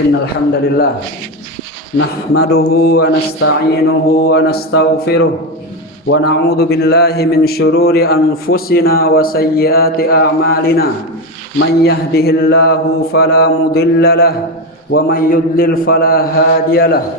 Innal hamdalillah nahmaduhu wa nasta'inuhu wa nastaghfiruh wa na'udzu billahi min shururi anfusina wa sayyiati a'malina. Man yahdihillahu fala mudilla lahu wa man yudlil fala hadiya lahu.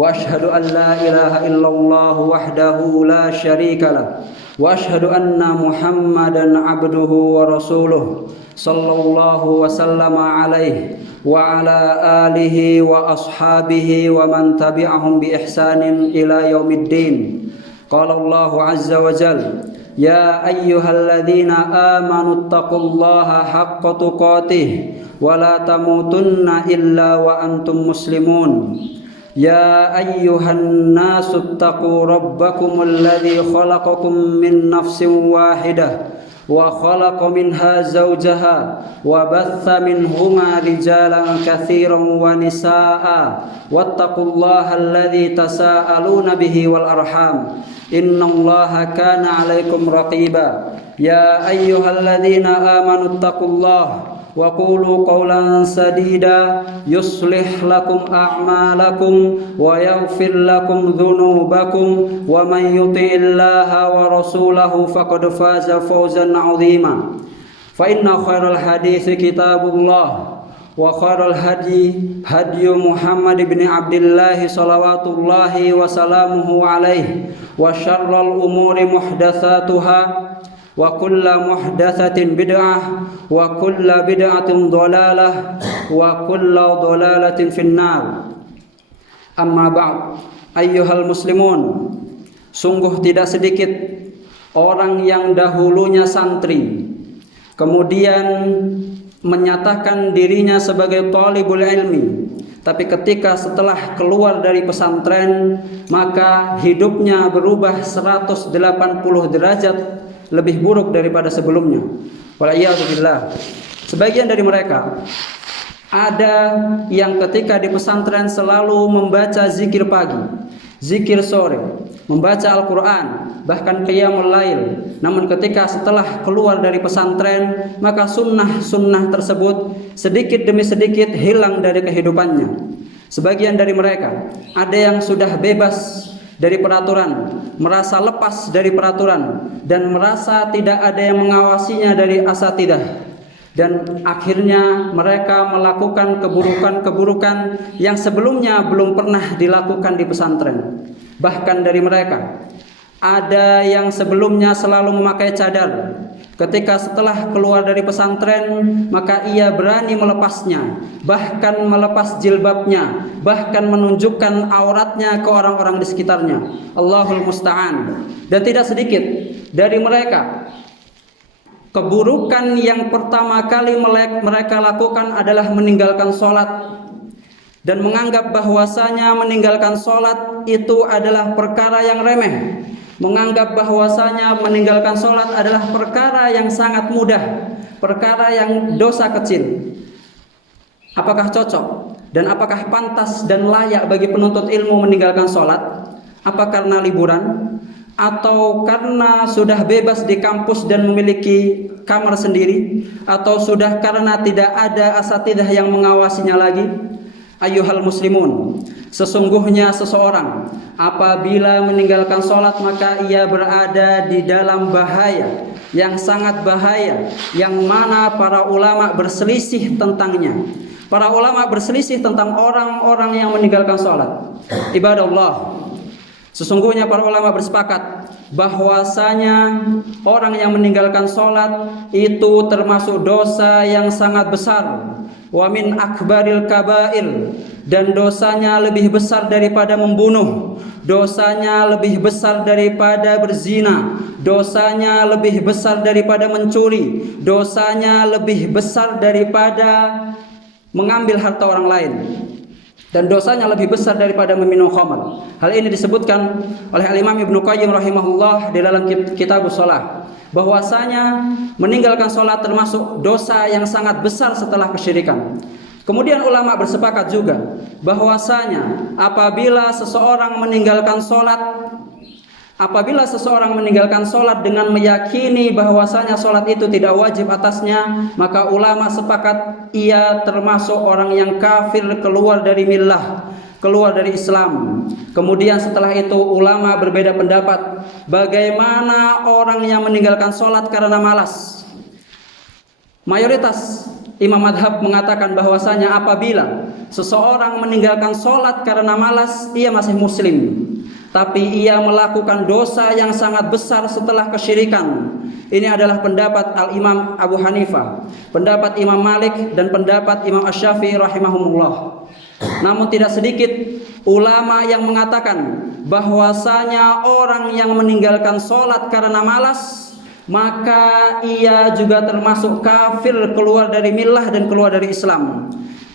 Wa ashhadu an la ilaha illallah wahdahu la syarika lahu wa ashhadu anna Muhammadan abduhu wa rasuluh sallallahu wa sallama alaihi wa ala alihi wa ashabihi wa man tabi'ahum bi ihsanin ila yaumiddin. Qala Allahu azza wa jalla ya ayyuhalladzina amanu taqullaha haqqa tuqatih wa la tamutunna illa wa antum muslimun. Ya ayyuhan nasu taqu rabbakumul ladzi khalaqakum min nafsin wahidah wa khalaqa minha zawjaha wa batha minhuma rijalan katsiran wa nisaa wattaqullaha alladzi tasaaluna bihi wal arham innallaha kana 'alaikum raqiba. Ya ayyuhalladzina amanu taqullaha wa qulu qawlan sadida yuslih lakum a'malakum wa yaghfir lakum dhunubakum wa man yuti'illaha wa rasulahu faqad faza fawzan 'azima. Fa inna khairal hadithi kitabullah wa khairal hadi hadyu Muhammad ibn Abdullah salawatullahi wa salamuhu alaihi wa syarrul umuri muhdatsatuha wa kulla muhdatsatin bid'ah wa kulla bid'atin dhalalah wa kulla dhalalatin finnar. Amma ba'd, ayyuhal muslimun, sungguh tidak sedikit orang yang dahulunya santri kemudian menyatakan dirinya sebagai thalibul ilmi, tapi ketika setelah keluar dari pesantren maka hidupnya berubah 180 derajat lebih buruk daripada sebelumnya. Wal'iyadzubillah. Sebagian dari mereka ada yang ketika di pesantren selalu membaca zikir pagi, zikir sore, membaca Al-Quran, bahkan qiyamul lail. Namun ketika setelah keluar dari pesantren maka sunnah-sunnah tersebut sedikit demi sedikit hilang dari kehidupannya. Sebagian dari mereka ada yang sudah bebas dari peraturan, merasa lepas dari peraturan, dan merasa tidak ada yang mengawasinya dari asatidah, dan akhirnya mereka melakukan keburukan-keburukan yang sebelumnya belum pernah dilakukan di pesantren. Bahkan dari mereka ada yang sebelumnya selalu memakai cadar, ketika setelah keluar dari pesantren maka ia berani melepasnya, bahkan melepas jilbabnya, bahkan menunjukkan auratnya ke orang-orang di sekitarnya. Allahul musta'an. Dan tidak sedikit dari mereka keburukan yang pertama kali mereka lakukan adalah meninggalkan sholat, dan menganggap bahwasanya meninggalkan sholat itu adalah perkara yang remeh, menganggap bahwasanya meninggalkan sholat adalah perkara yang sangat mudah, perkara yang dosa kecil. Apakah cocok dan apakah pantas dan layak bagi penuntut ilmu meninggalkan sholat? Apa karena liburan, atau karena sudah bebas di kampus dan memiliki kamar sendiri, atau sudah karena tidak ada asatidah yang mengawasinya lagi? Ayyuhal muslimun, sesungguhnya seseorang apabila meninggalkan sholat maka ia berada di dalam bahaya yang sangat bahaya, yang mana para ulama berselisih tentangnya. Para ulama berselisih tentang orang-orang yang meninggalkan sholat. Ibadallah, sesungguhnya para ulama bersepakat bahwasanya orang yang meninggalkan sholat itu termasuk dosa yang sangat besar. Wa min akbaril kabair, dan dosanya lebih besar daripada membunuh, dosanya lebih besar daripada berzina, dosanya lebih besar daripada mencuri, dosanya lebih besar daripada mengambil harta orang lain, dan dosanya lebih besar daripada meminum khamar. Hal ini disebutkan oleh Al-Imam Ibnu Qayyim rahimahullah di dalam Kitabus Shalah, bahwasanya meninggalkan sholat termasuk dosa yang sangat besar setelah kesyirikan. Kemudian ulama bersepakat juga bahwasanya apabila seseorang meninggalkan sholat Apabila seseorang meninggalkan sholat dengan meyakini bahwasanya sholat itu tidak wajib atasnya, maka ulama sepakat ia termasuk orang yang kafir, keluar dari millah, keluar dari Islam. Kemudian setelah itu ulama berbeda pendapat bagaimana orang yang meninggalkan sholat karena malas. Mayoritas imam madhab mengatakan bahwasanya apabila seseorang meninggalkan sholat karena malas, ia masih muslim, tapi ia melakukan dosa yang sangat besar setelah kesyirikan. Ini adalah pendapat Al-Imam Abu Hanifah, pendapat Imam Malik, dan pendapat Imam Asy-Syafi'i rahimahumullah. Namun tidak sedikit ulama yang mengatakan bahwasanya orang yang meninggalkan sholat karena malas, maka ia juga termasuk kafir, keluar dari millah dan keluar dari Islam.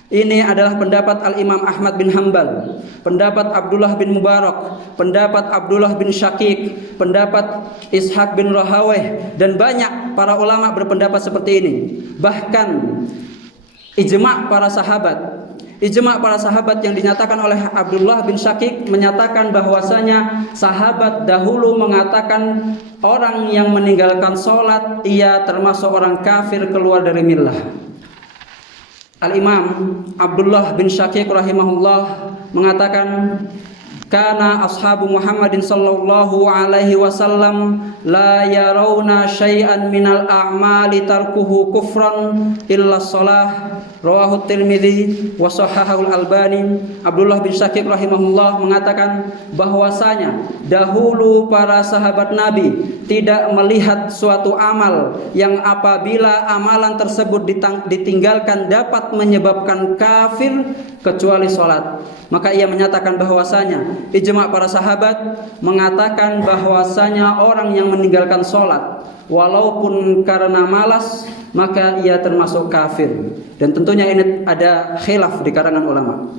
Ini adalah pendapat Al-Imam Ahmad bin Hanbal, pendapat Abdullah bin Mubarak, pendapat Abdullah bin Syakik, pendapat Ishaq bin Rahaweh, dan banyak para ulama berpendapat seperti ini. Bahkan ijma' para sahabat yang dinyatakan oleh Abdullah bin Syakik menyatakan bahwasanya sahabat dahulu mengatakan orang yang meninggalkan sholat ia termasuk orang kafir, keluar dari millah. Al-Imam Abdullah bin Syakik rahimahullah mengatakan, kana ashabu Muhammadin sallallahu alaihi wasallam la yarawna syai'an minal a'mali tarkuhu kufran illa shalah, rawahu Tirmidzi wa shahhahu Al-Albani. Abdullah bin Syakik rahimahullah mengatakan bahwasanya dahulu para sahabat Nabi tidak melihat suatu amal yang apabila amalan tersebut ditinggalkan dapat menyebabkan kafir kecuali sholat. Maka ia menyatakan bahwasanya ijma' para sahabat mengatakan bahwasanya orang yang meninggalkan sholat walaupun karena malas maka ia termasuk kafir. Dan tentunya ini ada khilaf di kalangan ulama.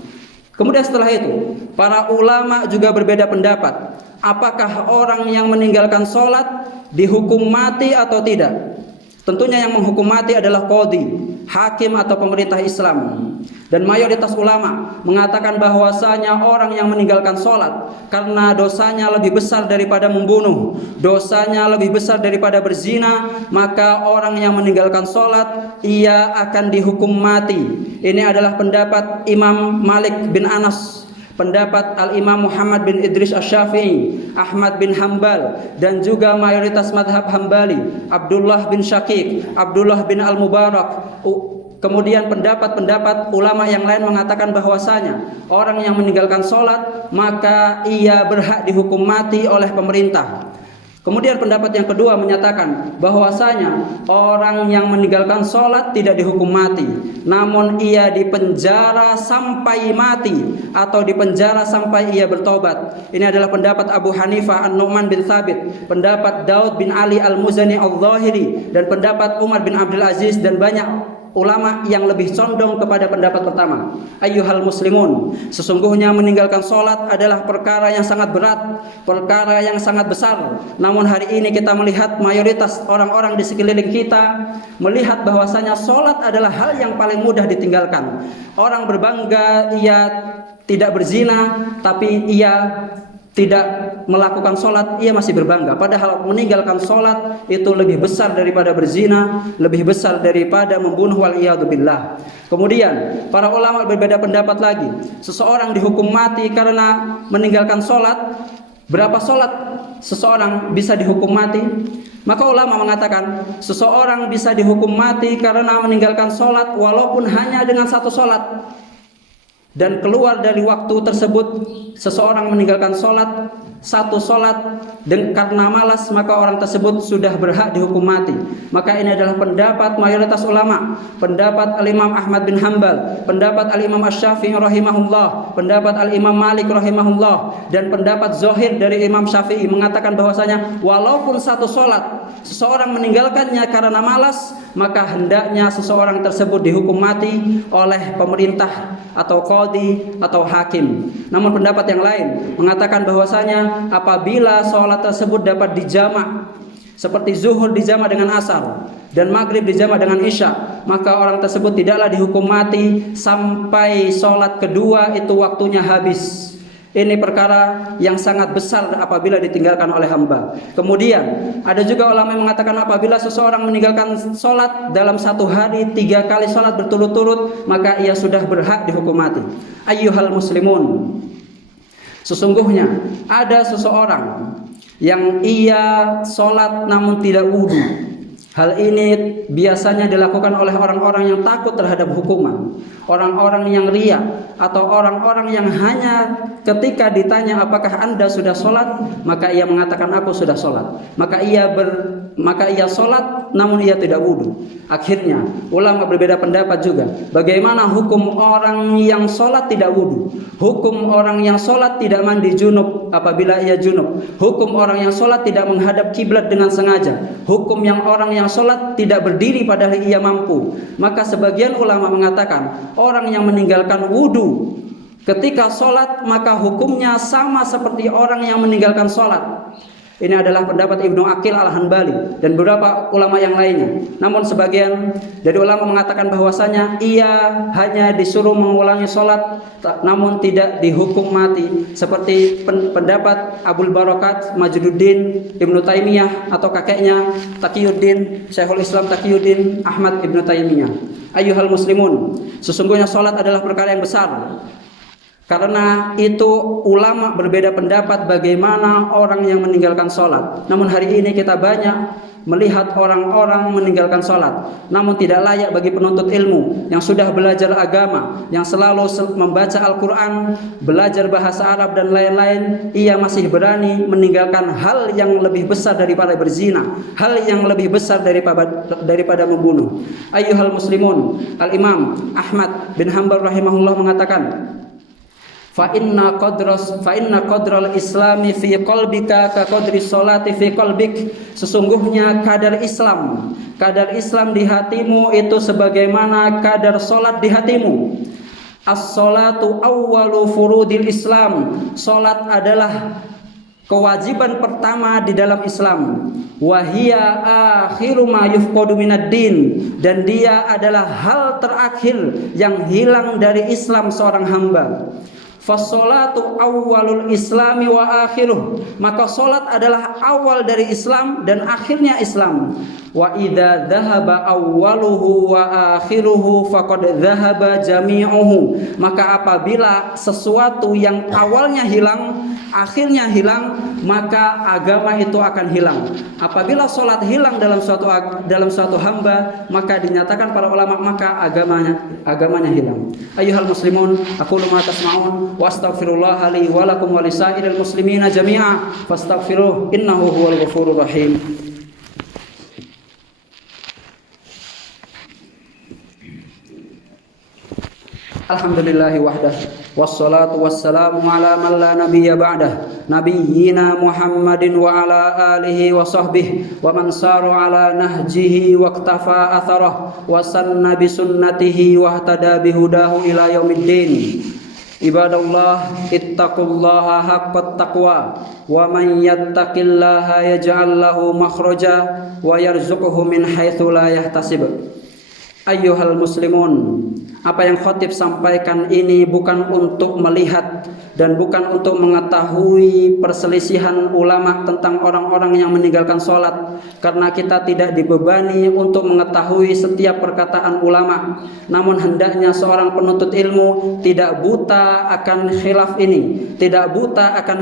Kemudian setelah itu para ulama juga berbeda pendapat, apakah orang yang meninggalkan sholat dihukum mati atau tidak. Tentunya yang menghukum mati adalah qadhi, hakim atau pemerintah Islam. Dan mayoritas ulama mengatakan bahwasanya orang yang meninggalkan sholat karena dosanya lebih besar daripada membunuh, dosanya lebih besar daripada berzina, maka orang yang meninggalkan sholat ia akan dihukum mati. Ini adalah pendapat Imam Malik bin Anas, pendapat Al-Imam Muhammad bin Idris Asy-Syafi'i, Ahmad bin Hanbal, dan juga mayoritas madhab Hambali, Abdullah bin Syakik, Abdullah bin Al-Mubarak. Kemudian pendapat-pendapat ulama yang lain mengatakan bahwasanya orang yang meninggalkan sholat maka ia berhak dihukum mati oleh pemerintah. Kemudian pendapat yang kedua menyatakan bahwasanya orang yang meninggalkan sholat tidak dihukum mati, namun ia dipenjara sampai mati atau dipenjara sampai ia bertobat. Ini adalah pendapat Abu Hanifah An-Nu'man bin Thabit, pendapat Daud bin Ali Al-Muzani Al-Zahiri, dan pendapat Umar bin Abdul Aziz, dan banyak ulama yang lebih condong kepada pendapat pertama. Ayyuhal muslimun, sesungguhnya meninggalkan sholat adalah perkara yang sangat berat, perkara yang sangat besar. Namun hari ini kita melihat mayoritas orang-orang di sekeliling kita melihat bahwasanya sholat adalah hal yang paling mudah ditinggalkan. Orang berbangga ia tidak berzina, tapi ia tidak melakukan sholat, ia masih berbangga. Padahal meninggalkan sholat itu lebih besar daripada berzina, lebih besar daripada membunuh, waliyadzubillah. Kemudian para ulama berbeda pendapat lagi. Seseorang dihukum mati karena meninggalkan sholat. Berapa sholat seseorang bisa dihukum mati? Maka ulama mengatakan seseorang bisa dihukum mati karena meninggalkan sholat walaupun hanya dengan satu sholat, dan keluar dari waktu tersebut seseorang meninggalkan sholat, satu sholat karena malas, maka orang tersebut sudah berhak dihukum mati. Maka ini adalah pendapat mayoritas ulama, pendapat Al-Imam Ahmad bin Hanbal, pendapat Al-Imam Asy-Syafi'i rahimahullah, pendapat Al-Imam Malik rahimahullah, dan pendapat Zohir dari Imam Syafi'i mengatakan bahwasanya walaupun satu sholat seseorang meninggalkannya karena malas, maka hendaknya seseorang tersebut dihukum mati oleh pemerintah atau qadhi atau hakim. Namun pendapat yang lain mengatakan bahwasanya apabila sholat tersebut dapat dijamak, seperti zuhur dijamak dengan asar dan maghrib dijamak dengan isya, maka orang tersebut tidaklah dihukum mati sampai sholat kedua itu waktunya habis. Ini perkara yang sangat besar apabila ditinggalkan oleh hamba. Kemudian ada juga ulama yang mengatakan apabila seseorang meninggalkan sholat dalam satu hari 3 kali sholat berturut-turut, maka ia sudah berhak dihukum mati. Ayyuhal muslimun, sesungguhnya ada seseorang yang ia sholat namun tidak wudu. Hal ini biasanya dilakukan oleh orang-orang yang takut terhadap hukuman, orang-orang yang riya, atau orang-orang yang hanya ketika ditanya apakah Anda sudah sholat, maka ia mengatakan aku sudah sholat. Maka ia sholat namun ia tidak wudu. Akhirnya ulama berbeda pendapat juga. Bagaimana hukum orang yang sholat tidak wudu? Hukum orang yang sholat tidak mandi junub apabila ia junub. Hukum orang yang sholat tidak menghadap kiblat dengan sengaja. Hukum yang orang yang sholat tidak berdiri padahal ia mampu. Maka sebagian ulama mengatakan orang yang meninggalkan wudu ketika sholat maka hukumnya sama seperti orang yang meninggalkan sholat. Ini adalah pendapat Ibnu Aqil Al-Hanbali dan beberapa ulama yang lainnya. Namun sebagian dari ulama mengatakan bahwasanya ia hanya disuruh mengulangi sholat namun tidak dihukum mati, seperti pendapat Abul Barakat Majduddin Ibnu Taimiyah atau kakeknya Taqiyuddin Syekhul Islam Taqiyuddin Ahmad Ibnu Taimiyah. Ayyuhal muslimun, sesungguhnya sholat adalah perkara yang besar. Karena itu ulama berbeda pendapat bagaimana orang yang meninggalkan sholat. Namun hari ini kita banyak melihat orang-orang meninggalkan sholat, namun tidak layak bagi penuntut ilmu yang sudah belajar agama, yang selalu membaca Al-Quran, belajar bahasa Arab dan lain-lain. Ia masih berani meninggalkan hal yang lebih besar daripada berzina, hal yang lebih besar daripada membunuh. Ayyuhal muslimun, Al-Imam Ahmad bin Hanbal rahimahullah mengatakan, Fa inna qadral islami fi qalbika ka qadri sholati fi qalbik. Sesungguhnya kadar Islam di hatimu itu sebagaimana kadar salat di hatimu. As-sholatu awwalu furudil Islam. Salat adalah kewajiban pertama di dalam Islam. Wahia akhiru ma yufqadu minad din, dan dia adalah hal terakhir yang hilang dari Islam seorang hamba. Fassolatu awwalul islami wa akhiruh. Maka solat adalah awal dari Islam dan akhirnya Islam. Wa idza dhahaba awwaluhu wa akhiruhu faqad dhahaba jami'uhu. Maka apabila sesuatu yang awalnya hilang, akhirnya hilang, maka agama itu akan hilang. Apabila solat hilang dalam suatu hamba, maka dinyatakan para ulama maka agamanya hilang. Ayyuhal muslimun, aqulu ma tasma'un wa astaghfirullah li wa lakum wa lisairil muslimina jami'a fastaghfiruh innahu huwal ghafurur rahim. Alhamdulillahi wahdah wassalatu wassalamu ala man la nabiyya ba'dah nabiyyina Muhammadin wa ala alihi wa sahbihi wa man saru ala nahjihi wa iktafa atharah wa sanna bi sunnatihi wa ihtada bihudahu ila yaumiddin. Ibadallah, ittaqullaha haqqat taqwa wa man yattaqillaha yaj'al lahu makhraja wa yarzuqhu min haitsu la yahtasib. Ayyuhal muslimun, apa yang khatib sampaikan ini bukan untuk melihat dan bukan untuk mengetahui perselisihan ulama tentang orang-orang yang meninggalkan sholat, karena kita tidak dibebani untuk mengetahui setiap perkataan ulama. Namun hendaknya seorang penuntut ilmu tidak buta akan khilaf ini, tidak buta akan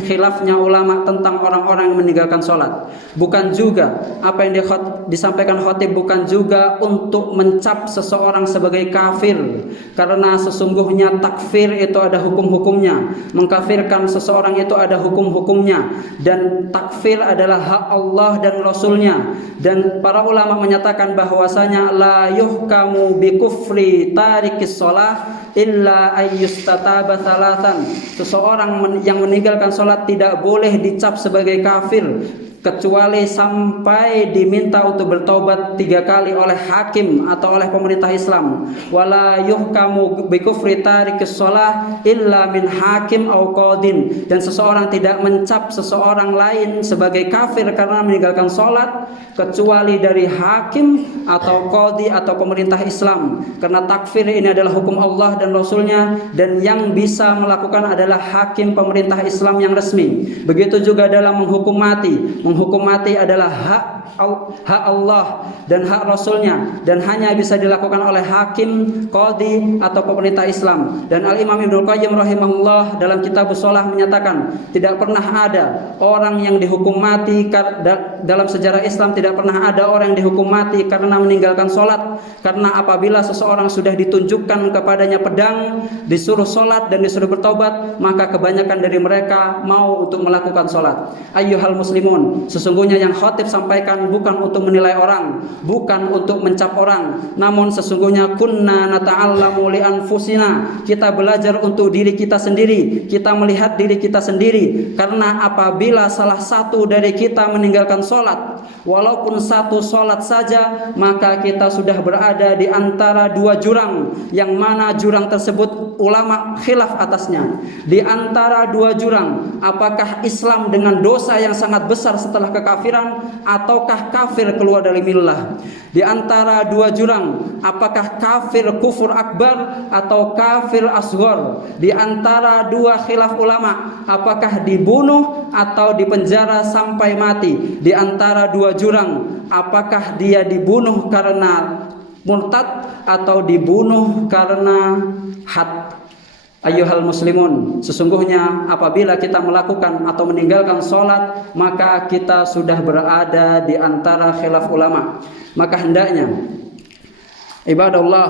khilafnya ulama tentang orang-orang yang meninggalkan sholat. Bukan juga apa yang disampaikan khatib bukan juga untuk mencap seseorang sebagai kafir, karena sesungguhnya takfir itu ada hukum-hukumnya, mengkafirkan seseorang itu ada hukum-hukumnya, dan takfir adalah hak Allah dan Rasulnya. Dan para ulama menyatakan bahwasanya la yuhkamu bi kufri tarikis shalah illa ayyustataba thalathan. Seseorang yang meninggalkan salat tidak boleh dicap sebagai kafir kecuali sampai diminta untuk bertaubat 3 kali oleh hakim atau oleh pemerintah Islam. Wala yuhkamu bi kufri tarikis shalah illa min hakim au qadin, dan seseorang tidak mencap seseorang lain sebagai kafir karena meninggalkan salat kecuali dari hakim atau qadi atau pemerintah Islam, karena takfir ini adalah hukum Allah dan Rasulnya, dan yang bisa melakukan adalah hakim pemerintah Islam yang resmi. Begitu juga dalam menghukum mati. Menghukum mati adalah hak Allah dan hak Rasulnya, dan hanya bisa dilakukan oleh hakim, qadi atau pemerintah Islam. Dan Al-Imam Ibnu Qayyim rahimahullah dalam kitab Shalah menyatakan, tidak pernah ada orang yang dihukum mati dalam sejarah Islam, tidak pernah ada orang yang dihukum mati karena meninggalkan sholat. Karena apabila seseorang sudah ditunjukkan kepadanya pedang, disuruh sholat dan disuruh bertaubat, maka kebanyakan dari mereka mau untuk melakukan sholat. Ayyuhal muslimun, sesungguhnya yang khatib sampaikan bukan untuk menilai orang, bukan untuk mencap orang, namun sesungguhnya kunna nata'allamu li anfusina, kita belajar untuk diri kita sendiri, kita melihat diri kita sendiri. Karena apabila salah satu dari kita meninggalkan sholat, walaupun satu sholat saja, maka kita sudah berada di antara 2 jurang, yang mana jurang tersebut ulama khilaf atasnya. Di antara 2 jurang, apakah Islam dengan dosa yang sangat besar setelah kekafiran, ataukah kafir keluar dari millah? Di antara 2 jurang, apakah kafir kufur akbar atau kafir asghar? Di antara 2 khilaf ulama, apakah dibunuh atau dipenjara sampai mati? Di antara 2 jurang, apakah dia dibunuh karena murtad atau dibunuh karena had? Ayyuhal muslimun, sesungguhnya apabila kita melakukan atau meninggalkan sholat, maka kita sudah berada di antara khilaf ulama. Maka hendaknya ibadallah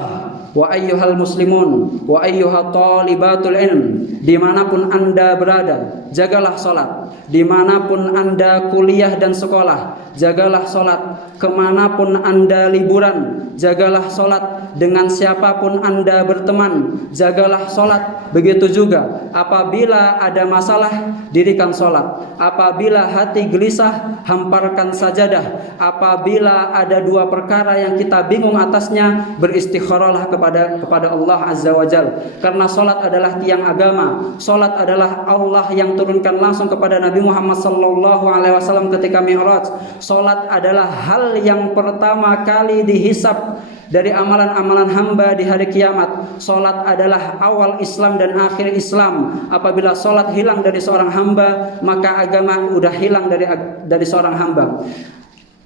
wa ayyuhal muslimun wa ayyuhat talibatul ilm, dimanapun anda berada, jagalah sholat. Dimanapun anda kuliah dan sekolah, jagalah sholat. Kemanapun anda liburan, jagalah sholat. Dengan siapapun anda berteman, jagalah sholat. Begitu juga apabila ada masalah, dirikan sholat. Apabila hati gelisah, hamparkan sajadah. Apabila ada 2 perkara yang kita bingung atasnya, beristikharahlah kepada Allah Azza wa Jal. Karena sholat adalah tiang agama. Sholat adalah Allah yang turunkan langsung kepada Nabi Muhammad SAW ketika Mi'raj. Sholat adalah hal yang pertama kali dihisab dari amalan-amalan hamba di hari kiamat. Sholat adalah awal Islam dan akhir Islam. Apabila sholat hilang dari seorang hamba, maka agama sudah hilang dari seorang hamba.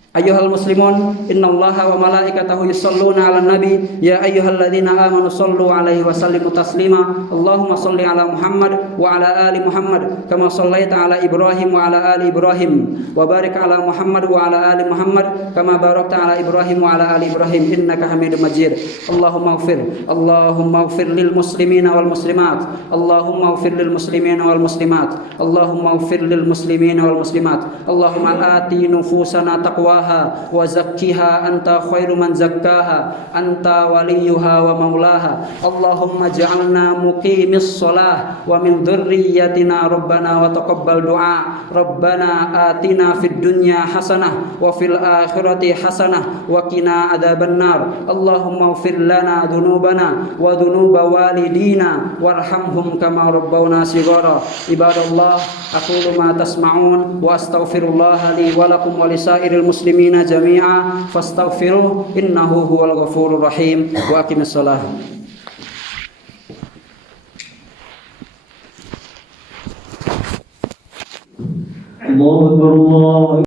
Ayyuhal muslimun, innallaha wa malaikatahu yusholluna 'alan nabi ya ayyuhalladzina amanu shollu 'alaihi wa sallimu taslima. Allahumma sholli 'ala Muhammad wa 'ala ali Muhammad kama shallaita 'ala Ibrahim wa 'ala ali Ibrahim, wa barik 'ala Muhammad wa 'ala ali Muhammad kama barakta 'ala Ibrahim wa 'ala ali Ibrahim innaka Hamidum Majid. Allahumma ighfir lil muslimina wal muslimat. Allahumma ighfir lil muslimina wal muslimat. Allahumma ighfir lil muslimina wal muslimat. Allahumma ati nufusana taqwa wa zakkiha anta khairu man zakkaha anta waliyuha wa maulaha. Allahumma ja'alna muqimis shalah wa min dhurriyyatina rabbana wa taqabbal du'a. Rabbana atina fid dunya hasanah wa fil akhirati hasanah wa qina adzabannar. Allahumma ighfir lana dhunubana wa dhunuba walidina warhamhum kama rabbawna shighara. Ibadallah, aqulu ma tasma'un wa astaghfirullah li wa lakum wa lisairil muslimin jami'a fastaghfiruh innahu huwal ghafurur rahim. Wa aqimis shalah. Allahu akbar.